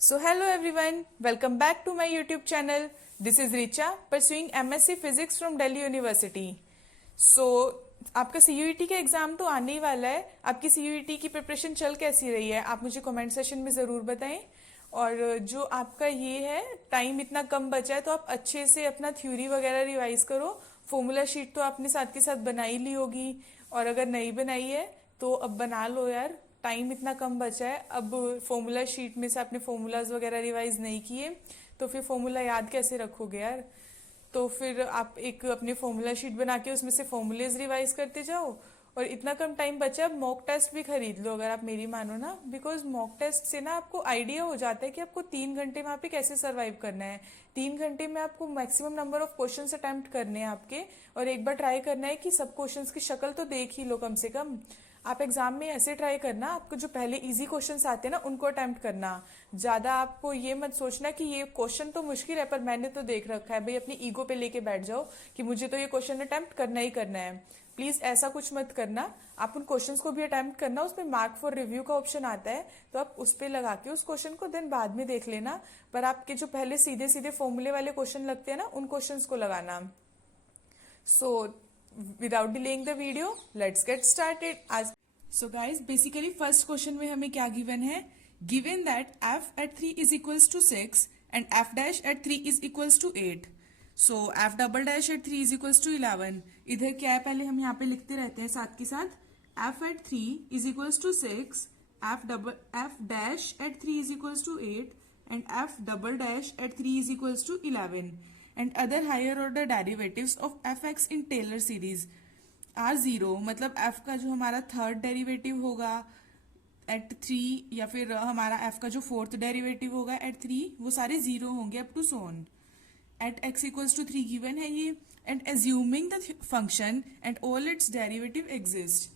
So hello everyone, welcome back to my YouTube channel. This is Richa pursuing MSc Physics from Delhi University. So आपका CUET का exam तो आने ही वाला है. आपकी CUET की प्रिपरेशन चल कैसी रही है आप मुझे कमेंट सेशन में ज़रूर बताएं. और जो आपका ये है टाइम इतना कम बचा है तो आप अच्छे से अपना थ्योरी वगैरह रिवाइज करो. फॉर्मूला शीट तो आपने साथ के साथ बनाई ली होगी और अगर नहीं बनाई है तो अब बना लो यार. टाइम इतना कम बचा है. अब फॉर्मूला शीट में से आपने फॉर्मूलाज वगैरह रिवाइज नहीं किए तो फिर फॉर्मूला याद कैसे रखोगे यार. तो फिर आप एक अपनी फॉर्मूला शीट बना के उसमें से फॉर्मूलेज रिवाइज करते जाओ. और इतना कम टाइम बचा है, मॉक टेस्ट भी खरीद लो अगर आप मेरी मानो ना. बिकॉज मॉक टेस्ट से ना आपको आइडिया हो जाता है कि आपको 3 घंटे वहाँ पे कैसे सर्वाइव करना है. 3 घंटे में आपको maximum number of question attempt करने हैं आपके. और एक बार ट्राई करना है कि सब क्वेश्चन की शक्ल तो देख ही लो कम से कम. आप एग्जाम में ऐसे ट्राई करना, आपको जो पहले इजी क्वेश्चंस आते हैं ना उनको अटेम्प्ट करना. ज्यादा आपको ये मत सोचना कि ये क्वेश्चन तो मुश्किल है पर मैंने तो देख रखा है. भाई अपनी ईगो पे लेके बैठ जाओ कि मुझे तो ये क्वेश्चन अटेम्प्ट करना ही करना है. प्लीज ऐसा कुछ मत करना. आप उन क्वेश्चंस को भी अटेम्प्ट करना. उसमें मार्क फॉर रिव्यू का ऑप्शन आता है तो आप उस पर लगा के उस क्वेश्चन को देन बाद में देख लेना. पर आपके जो पहले सीधे सीधे फॉर्मूले वाले क्वेश्चन लगते हैं ना उन क्वेश्चंस को लगाना. So without delaying the video let's get started. आज so guys basically first question में हमें क्या गिवन है. Given that f at 3 is equals to 6 and f dash at 3 is equals to 8. So f double dash at 3 is equals to 11. इधर क्या है पहले हम यहाँ पे लिखते रहते हैं साथ के साथ. f at 3 is equals to 6, f dash at 3 is equals to 8 and f double dash at 3 is equals to 11. And other higher order derivatives of fx in Taylor series are zero. मतलब f का जो हमारा third derivative होगा eight 3 या फिर हमारा f का जो फोर्थ डेरिवेटिव होगा एट 3 वो सारे जीरो होंगे up to so on. At x equals to 3 given है ये. And assuming the function and all its derivative exist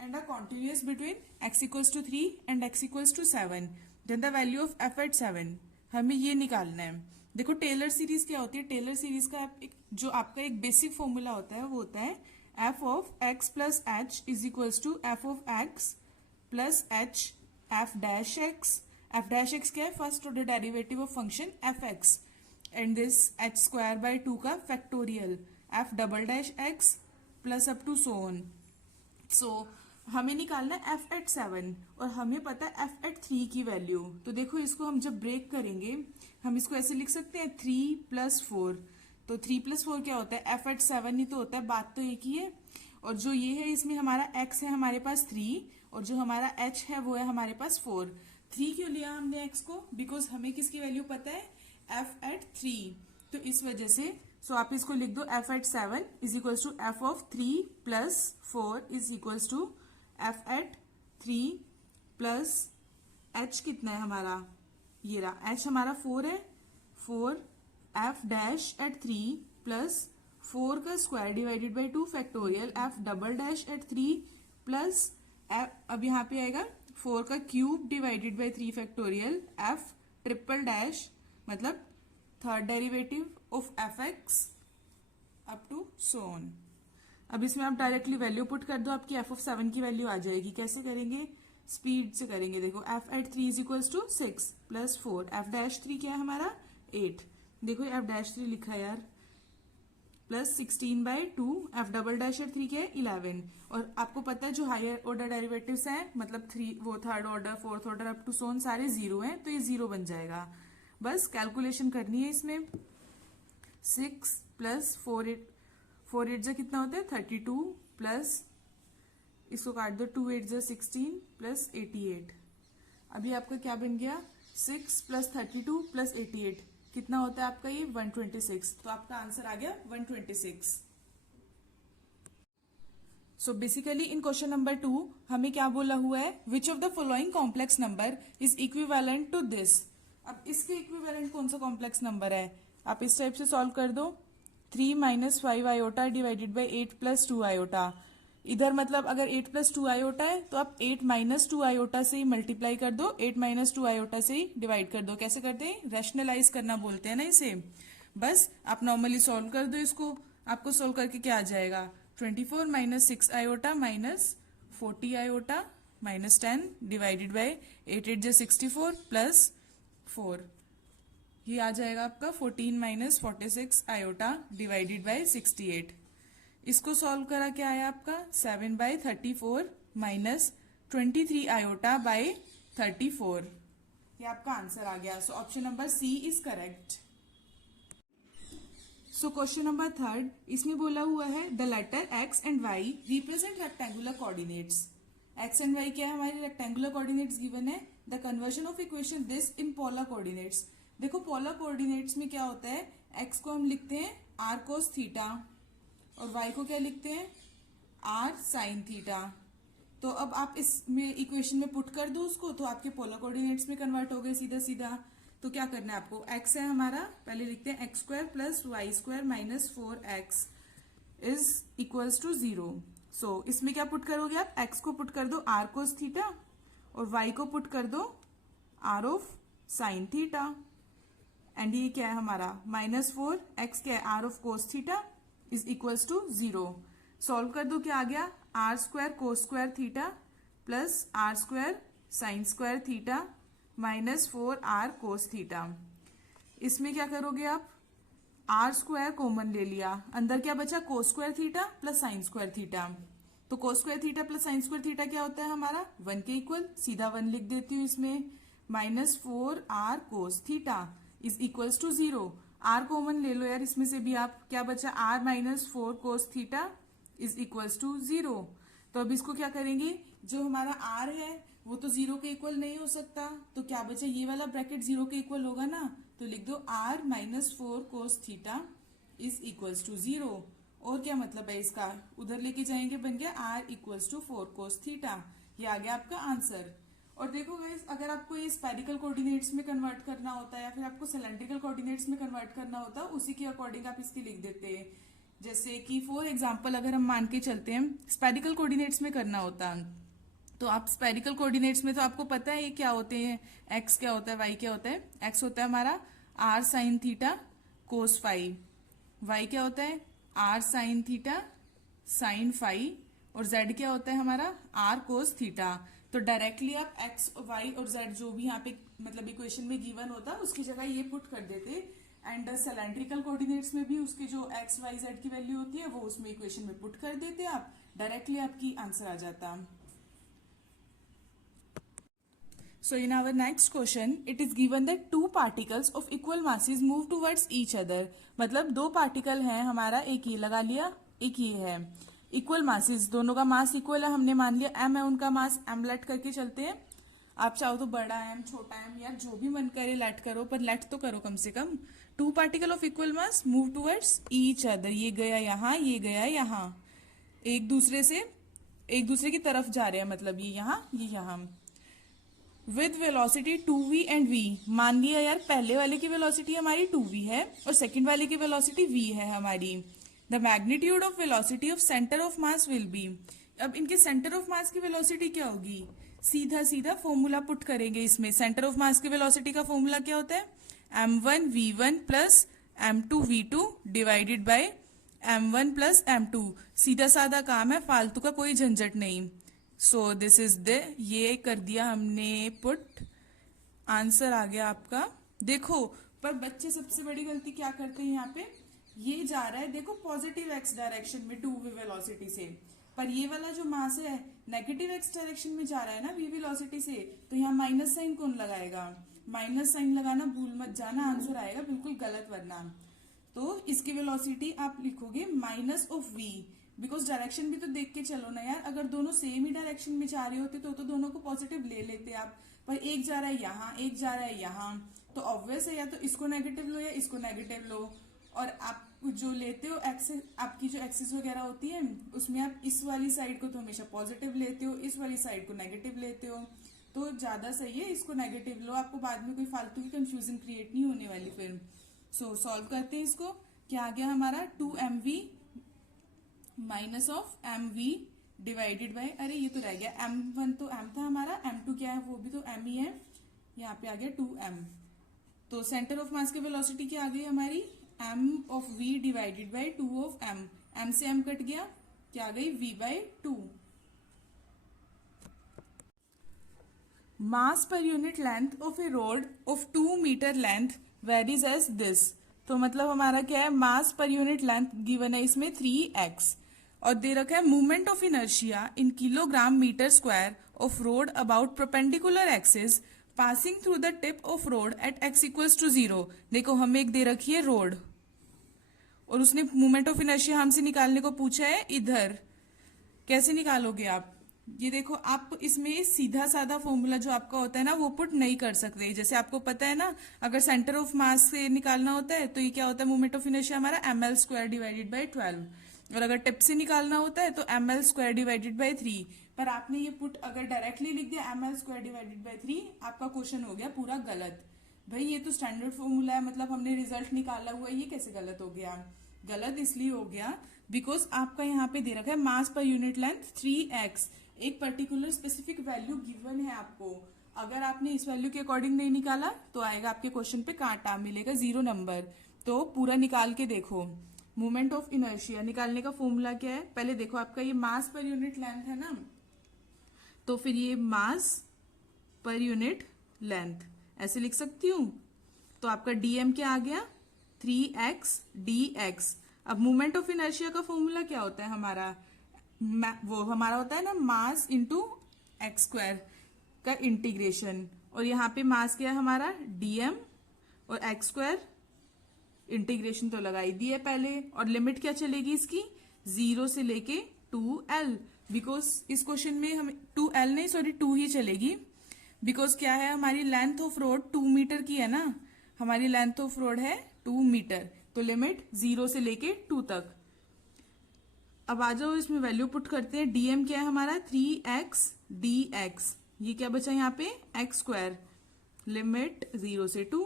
and are continuous between x equals to 3 and x equals to 7 then the value of f at 7. हमें ये निकालना है. देखो Taylor series क्या होती है. टेलर सीरीज का जो आपका एक बेसिक फॉर्मूला होता है वो होता है f of x plus h is equals to f of x plus h f dash x. f dash x क्या है. First order derivative of function f x and this h square by 2 का factorial f double dash x plus up to so on. So हमें निकालना है f at 7 और हमें पता है f एट 3 की वैल्यू. तो देखो इसको हम जब ब्रेक करेंगे हम इसको ऐसे लिख सकते हैं 3 प्लस 4. तो 3 प्लस 4 क्या होता है. f एट 7 ही तो होता है. बात तो एक ही है. और जो ये है इसमें हमारा x है हमारे पास 3 और जो हमारा h है वो है हमारे पास 4. 3 क्यों लिया हमने x को. बिकॉज हमें किसकी वैल्यू पता है f एट 3. तो इस वजह से सो आप इसको लिख दो f at 7 is equals to f of 3 plus 4 is equals to f at 3 plus h कितना है हमारा. ये रहा h हमारा 4 है. 4 f डैश एट 3 प्लस 4 का square divided by 2 factorial f double dash at 3 plus अब यहाँ पे आएगा 4 का cube divided by 3 factorial f triple dash मतलब third derivative of F X up to so on. अब इसमें आप डायरेक्टली वैल्यू पुट कर दो आपकी f ऑफ 7 की वैल्यू आ जाएगी. कैसे करेंगे. स्पीड से करेंगे. देखो f at 3 is equals to 6 plus 4 f dash 3 क्या है हमारा 8. देखो f डैश 3 लिखा है यार plus 16 by 2 f double dash 3 क्या है 11. और आपको पता है जो हायर ऑर्डर डेरिवेटिव्स हैं मतलब 3 वो third order fourth order up to so on सारे जीरो हैं तो ये जीरो बन जाएगा. बस कैलकुलेशन करनी है इसमें. 6 प्लस 4 8 जा कितना होता है 32 प्लस इसको काट दो 2 8 जा 16 प्लस 88. अभी आपका क्या बन गया 6 प्लस 32 प्लस 88 कितना होता है आपका ये 126. तो आपका आंसर आ गया 126. So basically in question number 2 हमें क्या बोला हुआ है. Which of the following complex number is equivalent to this. अब इसके इक्विवेलेंट कौन सा कॉम्प्लेक्स नंबर है. आप इस टाइप से सॉल्व कर दो. 3 minus 5 iota divided by 8 plus 2 iota. इधर मतलब अगर 8 प्लस 2 आयोटा है तो आप 8 माइनस 2 आयोटा से ही मल्टीप्लाई कर दो. 8 माइनस 2 आयोटा से ही डिवाइड कर दो. कैसे करते हैं रैशनलाइज करना बोलते हैं ना इसे. बस आप नॉर्मली सॉल्व कर दो इसको. आपको सॉल्व करके क्या आ जाएगा 24 minus 6 iota minus 40 iota minus 10 divided by 8 8 जो 64 प्लस 4, ये आ जाएगा आपका 14 माइनस 46 आयोटा डिवाइडेड बाय 68। इसको सॉल्व करा क्या आया आपका 7/34 माइनस 23 आयोटा बाय 34। ये आपका आंसर आ गया। So option number C is correct. So question number 3, इसमें बोला हुआ है the letter X and Y represent rectangular coordinates. X and Y क्या है हमारे रेक्टेंगुलर कोऑर्डिनेट्स गिवन है। The conversion of equation this in polar coordinates. देखो polar coordinates में क्या होता है, एक्स को हम लिखते हैं आर कोस थीटा और वाई को क्या लिखते हैं आर साइन थीटा। तो अब आप इसमें इक्वेशन में पुट कर दो उसको, तो आपके पोलर कोऑर्डिनेट्स में कन्वर्ट हो गए सीधा सीधा। तो क्या करना है आपको, एक्स है हमारा, पहले लिखते हैं X square plus Y square minus 4x is equals to 0। So इसमें क्या पुट करोगे आप, एक्स को पुट कर दो आर कोस थीटा और वाई को पुट कर दो R of sine theta. And ये क्या है हमारा -4x क्या है R of cos theta is equals to 0। Solve कर दो, क्या आ गया R square cos square theta plus R square sine square theta -4r cos theta. इसमें क्या करोगे आप, आर स्क्वायर कॉमन ले लिया, अंदर क्या बचा cos square theta plus sine square theta. तो cos square theta plus sine square theta क्या होता है हमारा 1 के इक्वल, सीधा 1 लिख देती हूँ इसमें। -4r cos theta is equals to 0। R common ले लो यार इसमें से भी आप, क्या बचा r -4 cos theta is equals to 0। तो अब इसको क्या करेंगे, जो हमारा r है वो तो 0 के इक्वल नहीं हो सकता, तो क्या बचा ये वाला ब्रैकेट 0 के इक्वल होगा ना, तो लिख दो r -4 cos theta is equals to 0। और क्या मतलब है इसका, उधर लेके जाएंगे बन गया r equals to 4 cos theta. ये आ गया आपका आंसर। और देखो गाइस, अगर आपको ये स्पेरिकल कोऑर्डिनेट्स में कन्वर्ट करना होता है या फिर आपको सिलेंड्रिकल कोऑर्डिनेट्स में कन्वर्ट करना होता है, उसी के अकॉर्डिंग आप इसकी लिख देते हैं। जैसे कि फॉर एग्जाम्पल अगर हम मान के चलते हैं स्पेरिकल कोऑर्डिनेट्स में करना होता है, तो आप स्पेरिकल कोऑर्डिनेट्स में तो आपको पता है ये क्या होते हैं, एक्स क्या होता है वाई क्या होता है। एक्स होता है हमारा R sine theta cos phi, Y क्या होता है R sine theta sine phi, और जेड क्या होता है हमारा आर कोस थीटा। तो डायरेक्टली आप एक्स वाई और जेड जो भी यहाँ पे मतलब इक्वेशन में गिवन होता है उसकी जगह ये पुट कर देते। एंड सिलेंड्रिकल कोऑर्डिनेट्स में भी उसके जो एक्स वाई जेड की वैल्यू होती है वो उसमें इक्वेशन में पुट कर देते आप, डायरेक्टली आपकी आंसर आ जाता। So in our next question, it is given that two particles of equal masses move towards each other. मतलब दो पार्टिकल हैं हमारा, एक ये लगा लिया एक ये है, इक्वल मासेस, दोनों का मास इक्वल है, हमने मान लिया m है उनका मास, m लेट करके चलते हैं। आप चाहो तो बड़ा m छोटा m यार जो भी मन करे लेट करो, पर लेट तो करो कम से कम। Two particle of equal mass move towards each other, ये गया यहाँ ये गया यहाँ, एक दूसरे की तरफ जा रहे हैं, मतलब ये यहाँ with velocity 2v and v। मान लिया यार पहले वाले की वेलोसिटी हमारी 2v है और सेकंड वाले की वेलोसिटी v है हमारी। The magnitude of velocity of centre of mass will be. अब इनके सेंटर ऑफ मास की वेलोसिटी क्या होगी, सीधा सीधा फॉर्मूला पुट करेंगे इसमें। सेंटर ऑफ मास की वेलोसिटी का फॉर्मूला क्या होता है m1 v1 plus m2 v2 divided by m1 plus m2। सीधा साधा काम है, फालतू का कोई झंझट नहीं। सो दिस इज द, ये कर दिया हमने पुट, आंसर आ गया आपका। देखो पर बच्चे सबसे बड़ी गलती क्या करते हैं यहाँ पे, ये जा रहा है देखो पॉजिटिव एक्स डायरेक्शन में 2v वेलोसिटी से, पर ये वाला जो मास है नेगेटिव एक्स डायरेक्शन में जा रहा है ना v वेलोसिटी से, तो यहाँ माइनस साइन कौन लगाएगा, माइनस साइन लगाना भूल मत जाना, आंसर आएगा बिल्कुल गलत वरना। तो इसकी वेलोसिटी आप लिखोगे minus of v, because direction भी तो देख के चलो ना यार, अगर दोनों सेम ही डायरेक्शन में जा रहे होते तो दोनों को पॉजिटिव ले लेते आप, पर एक जा रहा है यहाँ एक जा रहा है यहाँ, तो ऑब्वियस है या तो इसको नेगेटिव लो या इसको नेगेटिव लो। और आप जो लेते हो एक्सिस, आपकी जो एक्सिस वगैरह होती है उसमें आप इस वाली साइड को तो हमेशा पॉजिटिव लेते हो, इस वाली साइड को नेगेटिव लेते हो, तो ज्यादा सही है इसको नेगेटिव लो, आपको बाद में कोई फालतू की कंफ्यूजन क्रिएट नहीं होने वाली फिर। सो सॉल्व करते हैं इसको, क्या आ गया हमारा 2mv minus of mv divided by, अरे ये तो रह गया m1 तो m था हमारा, m2 क्या है वो भी तो m ही है, यहाँ पे आ गया 2m। तो सेंटर ऑफ मास की वेलोसिटी क्या आ गई हमारी m of v divided by 2 of m, m से m कट गया, क्या आ गई v by 2। Mass per unit length of a rod of 2 metre length varies as this. तो मतलब हमारा क्या है, मास पर यूनिट लेंथ गिवन है इसमें 3x, और दे रखा है movement of inertia in kilogram metre square of rod about perpendicular axis passing through the tip of rod at x equals to 0। देखो हमें एक दे रखी है रोड, और उसने मूवमेंट ऑफ इनर्शिया हमसे निकालने को पूछा है इधर। कैसे निकालोगे आप? ये देखो, आप इसमें सीधा साधा फॉर्मूला जो आपका होता है ना वो पुट नहीं कर सकते। जैसे आपको पता है ना, अगर सेंटर ऑफ मास से निकालना होता है तो ये क्या होता है, मूवमेंट ऑफ इनर्शिया हमारा ml² डिवाइडेड बाई 12, और अगर टिप से निकालना होता है तो ml² डिवाइडेड बाई 3। पर आपने ये पुट अगर डायरेक्टली लिख दिया ml² डिवाइडेड बाई 3, आपका क्वेश्चन हो गया पूरा गलत। भाई ये तो स्टैंडर्ड फॉर्मूला है, मतलब हमने रिजल्ट निकाला हुआ है, ये कैसे गलत हो गया? गलत इसलिए हो गया बिकॉज आपका यहाँ पे दे रखा है मास पर यूनिट लेंथ 3x, एक पर्टिकुलर स्पेसिफिक वैल्यू गिवन है आपको। अगर आपने इस वैल्यू के अकॉर्डिंग नहीं निकाला तो आएगा आपके क्वेश्चन पे कांटा, मिलेगा 0 नंबर। तो पूरा निकाल के देखो। मोमेंट ऑफ इनर्शिया निकालने का फॉर्मूला क्या है, पहले देखो आपका ये मास पर यूनिट लेंथ है ना, तो फिर ये मास पर यूनिट लेंथ ऐसे लिख सकती हूं। तो आपका dm क्या आ गया, 3x dx। अब मोमेंट ऑफ इनर्शिया का फॉर्मूला क्या होता है हमारा, वो हमारा होता है ना मास इंटू एक्स स्क्वायर का इंटीग्रेशन, और यहाँ पे मास क्या है हमारा dm, और एक्स स्क्वायर इंटीग्रेशन तो लगा ही दिया पहले, और लिमिट क्या चलेगी इसकी 0 से लेके 2l। बिकॉज इस क्वेश्चन में हम 2l नहीं, सॉरी 2 ही चलेगी, बिकॉज क्या है हमारी लेंथ ऑफ रोड 2 मीटर की है ना, हमारी लेंथ ऑफ रोड है 2 मीटर, तो लिमिट 0 से लेके 2 तक। अब आ जाओ इसमें वैल्यू पुट करते हैं। dm क्या है हमारा 3x dx, ये क्या बचा यहाँ पे एक्स स्क्वायर, लिमिट 0 से 2,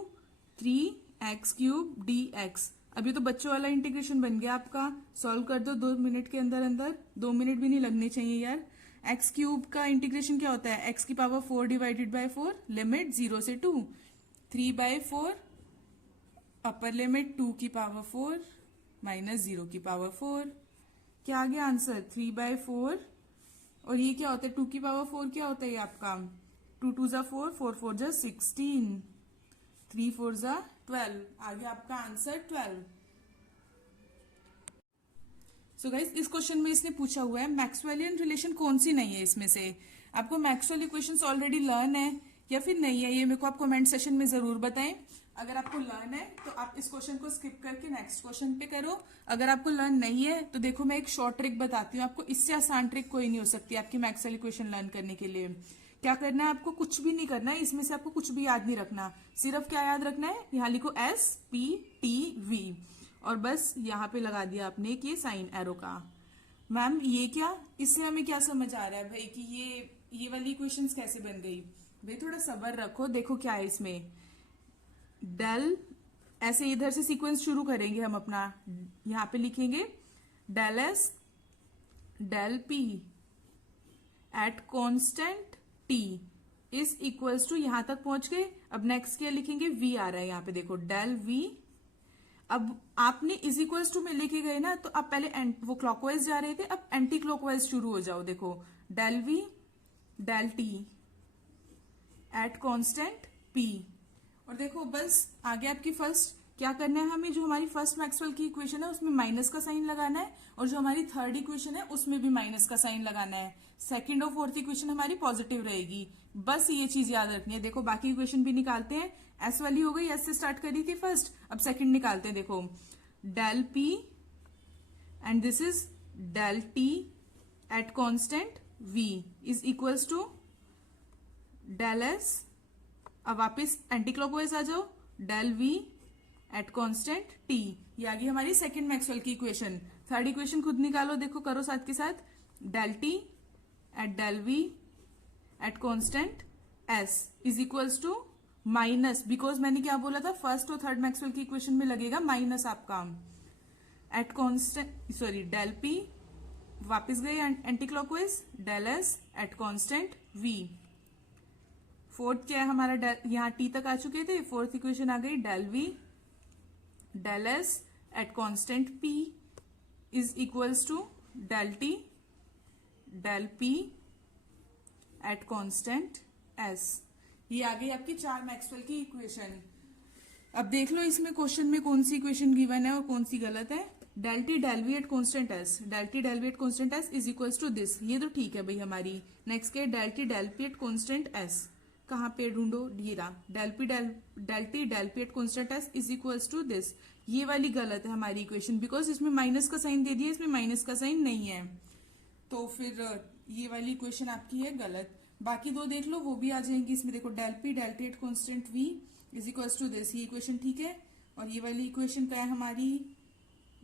3x³ dx। अभी तो बच्चों वाला इंटीग्रेशन बन गया आपका, सॉल्व कर दो 2 मिनट के अंदर अंदर, 2 मिनट भी नहीं लगने चाहिए यार। x³ का इंटीग्रेशन क्या होता है, x की पावर 4 डिवाइडेड बाय 4, लिमिट 0 से 2, 3/4 अपर लिमिट 2 की पावर 4 माइनस 0 की पावर 4, क्या आ गया आंसर 3/4। और ये क्या होता है 2 की पावर 4 क्या होता है ये आपका 2 2 जा 4, 4 4 जा 16, 3 4 जा 12, आ गया आपका आंसर 12। सो गाइस इस क्वेश्चन में इसने पूछा हुआ है मैक्सवेलियन रिलेशन कौन सी नहीं है इसमें से। आपको मैक्सवेल इक्वेशंस ऑलरेडी लर्न है या फिर नहीं है, ये मेरे को आप कमेंट सेशन में जरूर बताएं। अगर आपको लर्न है तो आप इस क्वेश्चन को स्किप करके नेक्स्ट क्वेश्चन पे करो। अगर आपको लर्न नहीं है तो देखो मैं एक शॉर्ट ट्रिक बताती हूँ आपको, इससे आसान ट्रिक कोई नहीं हो सकती आपकी मैक्सवेल इक्वेशन लर्न करने के लिए। क्या करना है आपको, कुछ भी नहीं करना है इसमें से, आपको कुछ भी याद नहीं रखना, सिर्फ क्या याद रखना है, यहाँ लिखो SPTV, और बस यहाँ पे लगा दिया आपने एक ये साइन एरो का। मैम ये क्या, इससे हमें क्या समझ आ रहा है भाई कि ये वाली इक्वेशंस कैसे बन गई? भाई थोड़ा सब्र रखो, देखो क्या है इसमें, डेल ऐसे इधर से सीक्वेंस शुरू करेंगे हम अपना, यहां पे लिखेंगे del S del P at constant T is equals to, यहां तक पहुंच गए। अब नेक्स्ट क्या लिखेंगे, V आ रहा है यहाँ पे देखो डेल V। अब आपने इज इक्वल्स टू में लेके गए ना, तो अब पहले वो क्लॉकवाइज जा रहे थे, अब एंटी क्लॉकवाइज शुरू हो जाओ। देखो del V del T at constant P, और देखो बस आगे आपकी फर्स्ट क्या करना है, हमें जो हमारी फर्स्ट मैक्सवेल की इक्वेशन है उसमें माइनस का साइन लगाना है, और जो हमारी थर्ड इक्वेशन है उसमें भी माइनस का साइन लगाना है। सेकंड और फोर्थ इक्वेशन हमारी पॉजिटिव रहेगी, बस ये चीज याद रखनी है। देखो बाकी इक्वेशन भी निकालते हैं, एस वाली हो गई, एस से स्टार्ट करी थी फर्स्ट, अब सेकंड निकालते हैं। देखो del P and this is del T at constant V is equals to del S। अब वापिस एंटी क्लॉकवाइज आ जाओ, del V at constant T, ये आ गई हमारी सेकंड मैक्सवेल की इक्वेशन। थर्ड इक्वेशन खुद निकालो, देखो करो साथ के साथ, del T at del V at constant S is equals to minus, because मैंने क्या बोला था फर्स्ट और थर्ड मैक्सवेल की इक्वेशन में लगेगा माइनस आपका, at constant sorry del P, वापिस गए anticlockwise, del S at constant V। Fourth क्या है हमारा, यहाँ T तक आ चुके थे, फोर्थ इक्वेशन आ गई del V del S at constant P is equals to del T del P at constant S. ये आ गई आपकी 4 मैक्सवेल की इक्वेशन। अब देख लो इसमें क्वेश्चन में कौन सी इक्वेशन गिवन है और कौन सी गलत है। Del T del V at constant S, del T del V at constant S is equals to this, ये तो ठीक है भाई हमारी। नेक्स्ट के del T del P at constant S, कहाँ पे ढूंढो, ढीरा, del T del P at constant S is equals to this, ये वाली गलत है हमारी इक्वेशन, बिकॉज इसमें माइनस का साइन दे दिया, इसमें माइनस का साइन नहीं है, तो फिर ये वाली इक्वेशन आपकी है गलत। बाकी दो देख लो वो भी आ जाएंगी इसमें। देखो del T at constant V is equals to this, ये इक्वेशन ठीक है। और ये वाली इक्वेशन क्या है हमारी,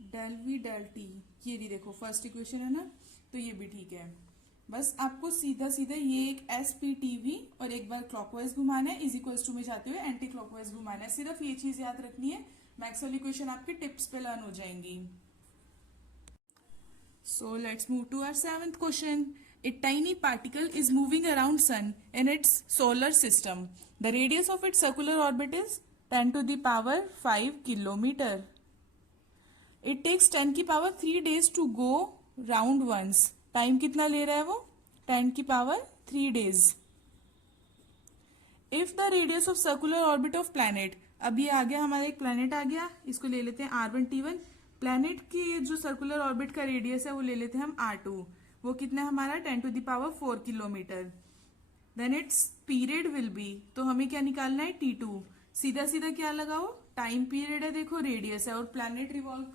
डेल वी डेल टी, ये भी देखो फर्स्ट इक्वेशन है ना, तो ये भी ठीक है। बस आपको सीधा सीधा ये एक एस पी टी वी और एक बार क्लॉकवाइज घुमाना है, इज इक्वल्स टू में जाते हुए एंटी क्लॉकवाइज घुमाना है, सिर्फ ये चीज याद रखनी है। मैक्सवेल इक्वेशन आपकी टिप्स पे लर्न हो जाएंगी। So let's move to our 7th question. A tiny particle is moving around sun in its solar system. The radius of its circular orbit is 10 to the power 5 kilometer. It takes 10 की power 3 days to go round once. Time कितना ले रहा है वो, 10 की power 3 days. If the radius of circular orbit of planet, अब ये आ गया हमारा एक planet आ गया, इसको ले लेते हैं R1T1। प्लैनेट की जो सर्कुलर ऑर्बिट का रेडियस है वो ले लेते हैं हम R2, वो कितना है हमारा 10 to the power 4 kilometre. Then its period will be, तो हमें क्या निकालना है T2। सीधा सीधा क्या लगाओ, टाइम पीरियड है, देखो रेडियस है, और प्लैनेट रिवॉल्व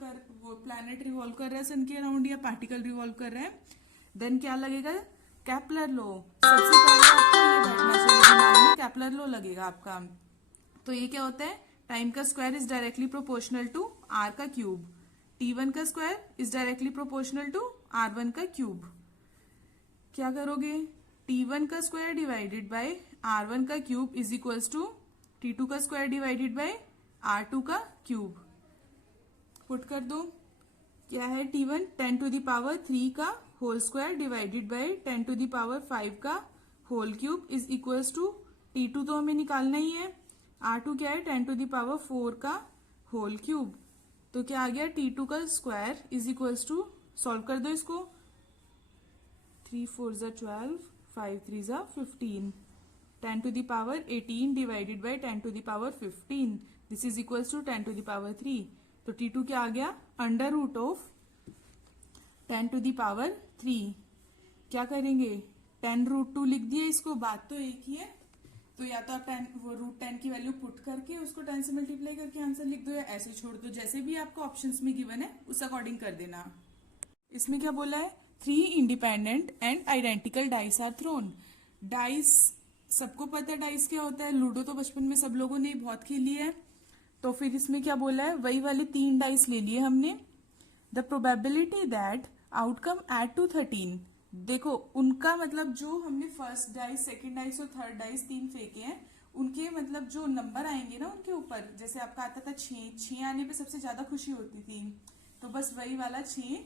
कर रहा है सन के अराउंड, या पार्टिकल रिवॉल्व कर रहा है। देन क्या लगेगा, केपलर लो। सबसे पहले आपको ये बैठना चाहिए दिमाग में, केपलर लो लगेगा आपका। तो ये क्या होता है, टाइम का square is directly proportional to R का क्यूब, T1 का square is directly proportional to R1 का क्यूब। क्या करोगे, T1 का स्क्वायर डिवाइडेड बाय R1 का cube is equals to T2 का स्क्वायर डिवाइडेड बाय R2 का क्यूब। पुट कर दो, क्या है T1 10 टू द पावर 3 का whole square divided by 10 to the power 5 का whole cube is equals to T2 तो हमें निकालना ही है, R2 क्या है 10 टू द पावर 4 का होल क्यूब। तो क्या आ गया, T2 का square is equals to, solve कर दो इसको, 3 4 ज़ा 12, 5 3 ज़ा 15, 10 to the power 18 divided by 10 to the power 15, this is equals to 10 to the power 3। तो T2 क्या आ गया, under root of 10 to the power 3। क्या करेंगे, 10 रूट 2 लिख दिया इसको, बात तो एक ही है। तो या तो आप रूट 10 की वैल्यू पुट करके उसको 10 से मल्टीप्लाई करके आंसर लिख दो, या ऐसे छोड़ दो, जैसे भी आपको ऑप्शंस में गिवन है उस अकॉर्डिंग कर देना। इसमें क्या बोला है, 3 independent and identical dice are thrown. Dice सबको पता है डाइस क्या होता है, लूडो तो बचपन में सब लोगों ने बहुत खेली है। तो फिर इसमें क्या बोला है, वही वाले 3 डाइस ले लिए हमने। The probability that outcome add to 13, देखो उनका मतलब जो हमने फर्स्ट डाइस, सेकंड डाइस और थर्ड डाइस 3 फेंके हैं, उनके मतलब जो नंबर आएंगे ना उनके ऊपर, जैसे आपका आता था 6 आने पे सबसे ज्यादा खुशी होती थी, तो बस वही वाला 6,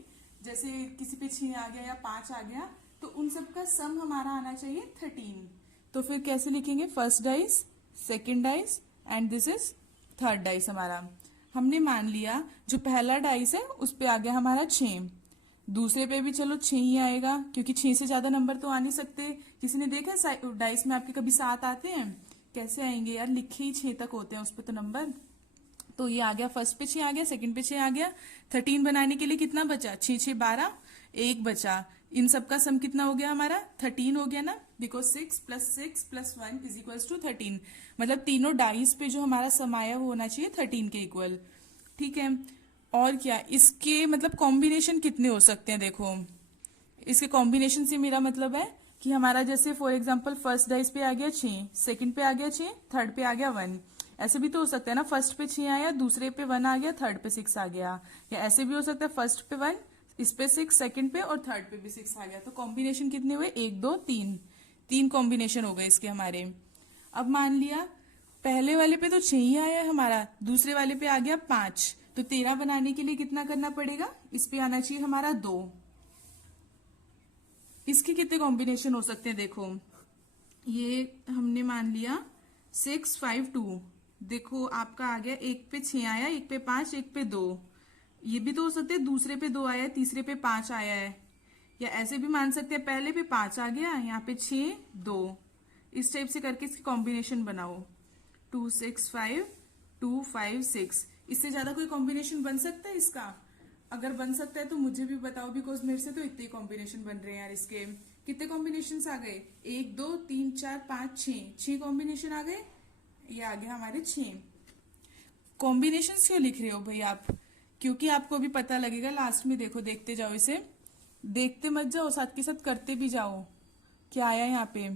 जैसे किसी पे 6 आ गया या 5 आ गया, तो उन सब का सम हमारा आना चाहिए 13। तो फिर कैसे लिखेंगे, first dice, second dice and this is third dice हमारा। हमने मान लिया जो पहला डाइस है उस पे आ गया हमारा 6, दूसरे पे भी चलो 6 ही आएगा, क्योंकि 6 से ज्यादा नंबर तो आ नहीं सकते। किसी ने देखा है डाइस में आपके कभी 7 आते हैं, कैसे आएंगे यार, लिखे ही 6 तक होते हैं उस पे तो नंबर। तो ये आ गया, फर्स्ट पे 6 आ गया, सेकंड पे 6 आ गया, 13 बनाने के लिए कितना बचा, 6 6 12, 1 बचा। इन सब का सम कितना हो गया हमारा, 13 हो गया ना, बिकॉज 6 + 1 इज इक्वल्स टू 13। मतलब तीनों डाइस पे जो हमारा सम आया वो होना चाहिए 13 के इक्वल। ठीक है, और क्या इसके मतलब कॉम्बिनेशन कितने हो सकते हैं, देखो इसके कॉम्बिनेशन से मेरा मतलब है कि हमारा जैसे फॉर एग्जांपल फर्स्ट डाइस पे आ गया 6, सेकंड पे आ गया 6, थर्ड पे आ गया 1, ऐसे भी तो हो सकता है ना, फर्स्ट पे 6 आया, दूसरे पे 1 आ गया, थर्ड पे 6 आ गया, या ऐसे भी हो सकता है फर्स्ट पे 1, इस पे 6, सेकंड पे और थर्ड पे भी 6 आ गया। तो कॉम्बिनेशन कितने हुए, 1 2 3 कॉम्बिनेशन हो गए इसके हमारे। अब मान लिया पहले वाले पे तो 6 ही आया हमारा, दूसरे वाले पे आ गया 5, तो 13 बनाने के लिए कितना करना पड़ेगा, इस पे आना चाहिए हमारा 2। इसके कितने कॉम्बिनेशन हो सकते हैं, देखो ये हमने मान लिया 6 5 2, देखो आपका आ गया, एक पे 6 आया, एक पे 5, एक पे 2, ये भी तो हो सकते हैं दूसरे पे 2 आया है, तीसरे पे 5 आया है, या ऐसे भी मान सकते हैं पहले पे 5 आ गया, यहाँ पे 6 2, इस टाइप से करके इसकी कॉम्बिनेशन बनाओ। 2 6 5 2 5 6। इससे ज्यादा कोई कॉम्बिनेशन बन सकता है इसका? अगर बन सकता है तो मुझे भी बताओ, बिकॉज मेरे से तो इतने कॉम्बिनेशन बन रहे हैं यार इसके। कितने कॉम्बिनेशन आ गए? 1 2 3 4 5 6 कॉम्बिनेशन आ गए। ये आ गया हमारे 6 कॉम्बिनेशन। क्यों लिख रहे हो भाई आप? क्योंकि आपको अभी पता लगेगा लास्ट में। देखो, देखते जाओ इसे, देखते मत जाओ, साथ के साथ करते भी जाओ। क्या आया यहाँ पे?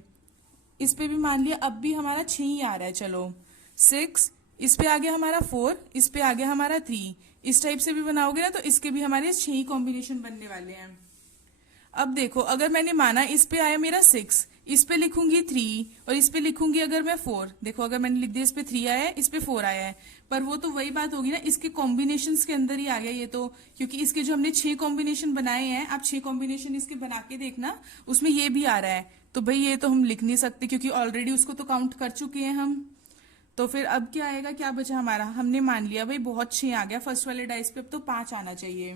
इस पे भी मान लिया अब भी हमारा 6 ही आ रहा है। चलो 6, इस पे आ गया हमारा 4, इस पे आ गया हमारा 3। इस टाइप से भी बनाओगे ना तो इसके भी हमारे 6 ही कॉम्बिनेशन बनने वाले हैं। अब देखो, अगर मैंने माना इस पे आया मेरा 6, इस पे लिखूंगी 3 और इस पे लिखूंगी अगर मैं 4। देखो, अगर मैंने लिख दिया इस पे 3 आया है, इस पे 4 आया है, पर वो तो वही बात होगी ना, इसके कॉम्बिनेशंस के अंदर ही आ गया ये तो। क्योंकि इसके जो हमने 6 कॉम्बिनेशन बनाए हैं, आप 6 कॉम्बिनेशन इसके बना के देखना, उसमें ये भी आ रहा है। तो भाई ये तो हम लिख नहीं सकते क्योंकि ऑलरेडी उसको तो काउंट कर चुके हैं हम। तो फिर अब क्या आएगा? क्या बचा हमारा? हमने मान लिया भाई बहुत 6 आ गया फर्स्ट वाले डाइस पे, अब तो 5 आना चाहिए।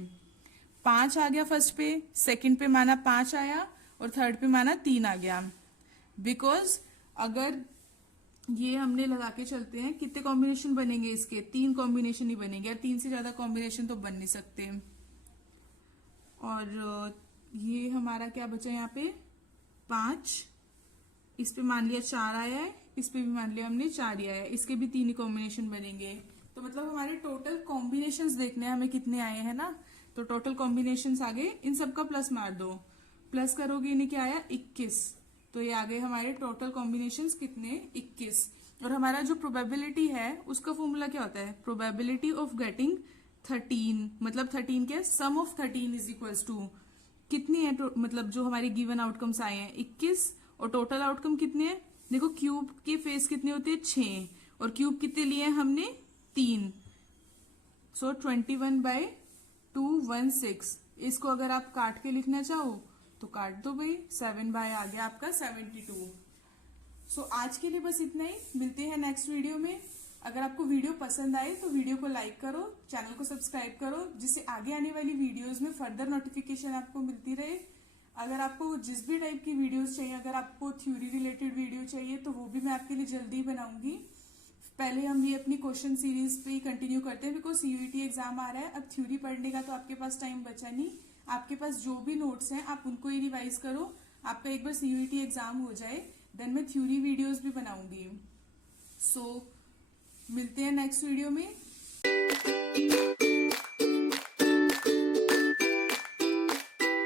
5 आ गया फर्स्ट पे, सेकंड पे माना 5 आया और थर्ड पे माना 3 आ गया। बिकॉज अगर ये हमने लगा के चलते हैं, कितने कॉम्बिनेशन बनेंगे इसके? 3 कॉम्बिनेशन ही बनेंगे, और 3 से ज्यादा कॉम्बिनेशन तो बन नहीं सकते। और ये हमारा क्या बचा यहाँ पे? 5। इस पे मान लिया 4 आया है, इस पे भी मान लिया हमने 4 ही आया है, इसके भी 3 ही कॉम्बिनेशन बनेंगे। तो मतलब हमारे टोटल कॉम्बिनेशंस देखने हैं हमें कितने आए हैं ना। तो टोटल कॉम्बिनेशंस आ गए, इन सबका प्लस मार दो। प्लस करोगे, इन्हें क्या आया? 21। तो ये आ गए हमारे टोटल कॉम्बिनेशंस कितने? 21। और हमारा जो प्रोबेबिलिटी है उसका फॉर्मूला क्या होता है? प्रोबेबिलिटी ऑफ गेटिंग 13, मतलब 13 क्या? सम ऑफ 13 इज इक्वल्स टू कितनी है? मतलब जो हमारे गिवन आउटकम्स आए हैं 21, और टोटल आउटकम कितने हैं? देखो, क्यूब के फेस कितने होते हैं? 6, और क्यूब कितने लिए हैं हमने? 3। सो 21/216। इसको अगर आप काट के लिखना चाहो तो काट दो भाई, 7 बाय आ गया आपका 72। सो आज के लिए बस इतना ही, मिलते हैं नेक्स्ट वीडियो में। अगर आपको वीडियो पसंद आए तो वीडियो को लाइक करो, चैनल को सब्सक्राइब करो, जिससे आगे आने वाली वीडियोस में फर्दर नोटिफिकेशन आपको मिलती रहे। अगर आपको जिस भी टाइप की वीडियोस चाहिए, अगर आपको थ्योरी रिलेटेड वीडियो चाहिए तो वो भी मैं आपके लिए जल्दी बनाऊंगी। पहले हम ये अपनी क्वेश्चन सीरीज पे ही कंटिन्यू करते हैं, बिकॉज सीयूईटी एग्जाम आ रहा है। अब थ्योरी पढ़ने का तो आपके पास टाइम बचा नहीं। आपके पास जो भी नोट्स हैं आप उनको ही रिवाइज करो। आपका एक बार सीयूईटी एग्जाम हो जाए, देन मैं थ्योरी वीडियोस भी बनाऊंगी। सो मिलते हैं नेक्स्ट वीडियो में।